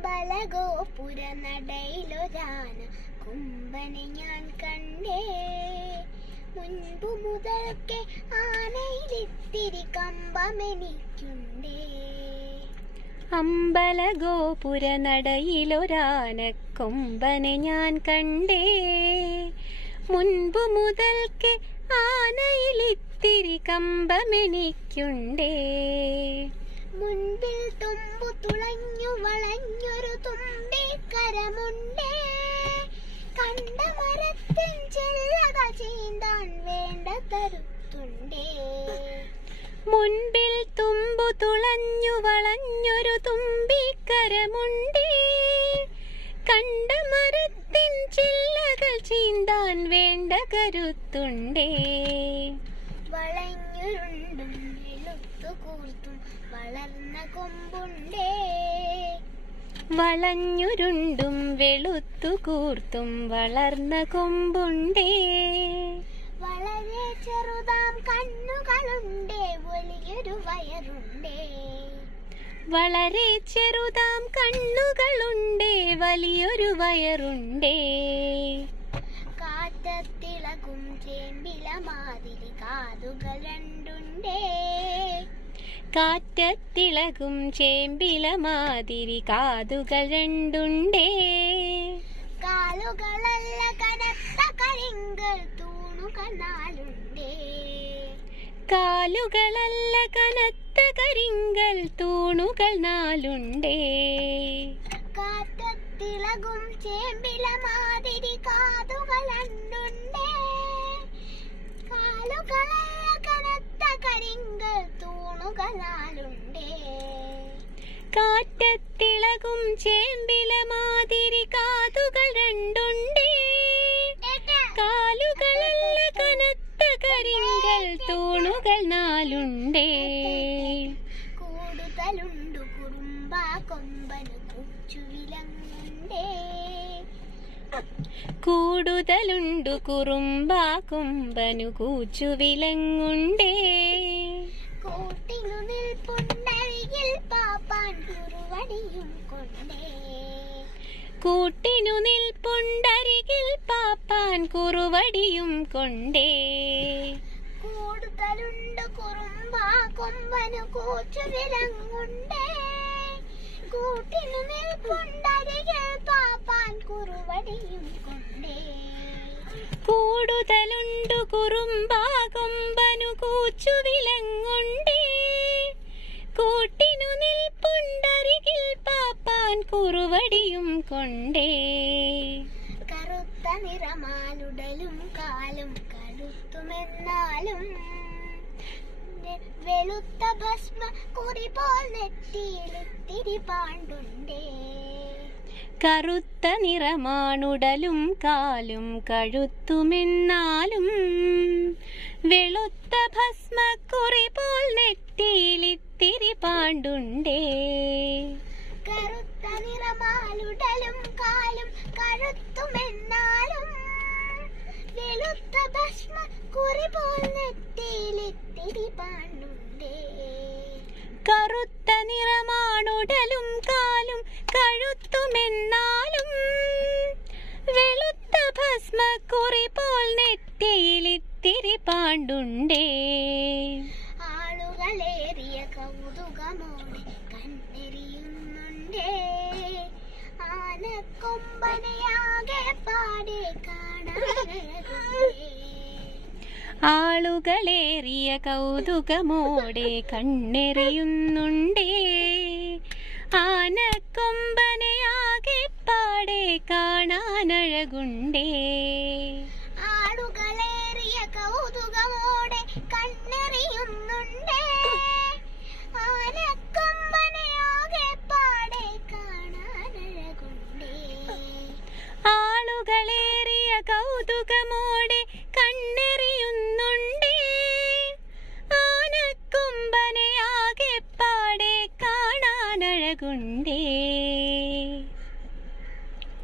അമ്പലഗോപുര നടയിലൊരാന കുമ്പനെ ഞാൻ കണ്ടേ. മുൻപു മുതൽക്കെ ആനയിലിത്തിരി കമ്പമെനിക്കുണ്ടേ. അമ്പല ഗോപുര നടയിലൊരാനക്കൊമ്പനെ ഞാൻ കണ്ടേ. മുൻപു മുതൽക്ക് ആനയിലിത്തിരി കമ്പമെനിക്കുണ്ടേ. മുൻപിൽ തുമ്പു തുളഞ്ഞു വളഞ്ഞൊരു തുമ്പിക്കരമുണ്ടേ കണ്ട മരത്തിൻ ചെല്ലക ചീന്താൻ വേണ്ട തരുത്തുണ്ടേ മുൻപിൽ തുമ്പു തുളഞ്ഞു വളഞ്ഞൊരു തുമ്പിക്കരമുണ്ടേ കണ്ട മരത്തിൻ ചില്ലകൾ ചീന്താൻ വേണ്ട കരുത്തുണ്ടേ. വളർന്ന കൊമ്പുണ്ടേ. വളഞ്ഞുരുണ്ടും വെളുത്തു കൂർത്തും വളർന്ന കൊമ്പുണ്ടേ. വളരെ ചെറുതാം കണ്ണുകളുണ്ടേ വലിയൊരു വയറുണ്ടേ. വളരെ ചെറുതാം കണ്ണുകളുണ്ടേ വലിയൊരു വയറുണ്ടേ. കാറ്റത്തിളകും ചേമ്പില മാതിരി കാതുകൾ രണ്ടുണ്ടേ. കാറ്റത്തിളകും ചേമ്പില മാതിരി കാതുകൾ രണ്ടുണ്ടേ. കാലുകളല്ല കനത്ത കരിങ്കൾ തൂണുകൾ നാലുണ്ടേ. കാലുകളല്ല കനത്ത കരിങ്കൽ തൂണുകൾ നാലുണ്ടേ. കാറ്റത്തിളകും ചേമ്പില മാതിരി കാതുകൾ രണ്ടുണ്ടേ. കാലുകളല്ല തൂണുകൾ നാലുണ്ടേ കാറ്റത്തിളകും ചേമ്പില മാതിരി കാതുകൾ രണ്ടുണ്ടേ. കാലുകളല്ല കനത്ത കരിങ്കൽ തൂണുകൾ നാലുണ്ടേ. കൂടുതലുണ്ടു കുറുമ്പ കൊമ്പന് കുച്ചു വിലങ്ങുണ്ടേ കൂടുതലുണ്ടു കുറുമ്പ കൊമ്പനു കൂച്ചു വിലങ്ങുണ്ടേ കൂട്ടിനു നിൽപ്പുണ്ടരികിൽ പാപ്പാൻ കുറുവടിയും കൊണ്ടേ. കൂട്ടിനു നിൽപ്പുണ്ടരികിൽ പാപ്പാൻ കുറുവടിയും കൊണ്ടേ. കൂടുതലുണ്ട് കുറുമ്പാ കൊമ്പന് കൂച്ചു വിലങ്ങുണ്ടേ കൂട്ടിനു നിൽപ്പുണ്ടരികിൽ പാപ്പാൻ കുറുവടിയും കൊണ്ടേ. കൂടുതലുണ്ട് കുറുമ്പാ കൊമ്പനു കൂച്ചു വിലങ്ങുണ്ടേ കൂട്ടിനു നിൽപ്പുണ്ടരികിൽ പാപ്പാൻ കുറുവടിയും കൊണ്ടേ. കറുത്ത നിറമാലുടലും കാലും കടുത്തുമെന്നാലും വെ- വെളുത്ത ഭസ്മ കുറി പോൽ നെറ്റിയിലിത്തിരി പാണ്ടുണ്ടേ. കറുത്ത നിറമാണുടലും കാലും കഴുത്തുമെന്നാലും. വെളുത്ത ഭസ്മക്കുറി പോൽ നെറ്റിയിലിത്തിരി പാണ്ടുണ്ടേ. കറുത്ത നിറമാലുടലും കാലും കഴുത്തുമെന്നാലും. വെളുത്ത ഭസ്മ കുറി പോൽ നെറ്റിയിലിത്തിരി പാണ്ടുണ്ടേ. കറുത്ത നിറമാണുടലും കാലും കഴുത്തുമെന്നാലും വെളുത്ത ഭസ്മക്കുറി പോൽ നെറ്റിയിലിത്തിരി പാണ്ടുണ്ടേ. ആളുകളേറിയ കൗതുകമോടെ കണ്ണെറിയുന്നുണ്ടേ. ആനക്കൊമ്പനെയാകെ പാടെ കാണാനഴകുണ്ടേ ആളുകളേറിയ കൗതുകമോടെ കണ്ണെറിയുന്നുണ്ടേ. ആനക്കൊമ്പനെയാകെ അഴകുണ്ടേ ആളുകളേറിയ കൗതുകമോടെ കണ്ണെറിയുന്നുണ്ടേ. ആനക്കൊമ്പനെയാകെ പാടെ കാണാനഴകുണ്ടേ. ആളുകളേറിയ കൗതുകമോടെ കണ്ണെറിയുന്നുണ്ടേ. ആനക്കൊമ്പനെയാകെ പാടെ കാണാനഴകുണ്ടേ.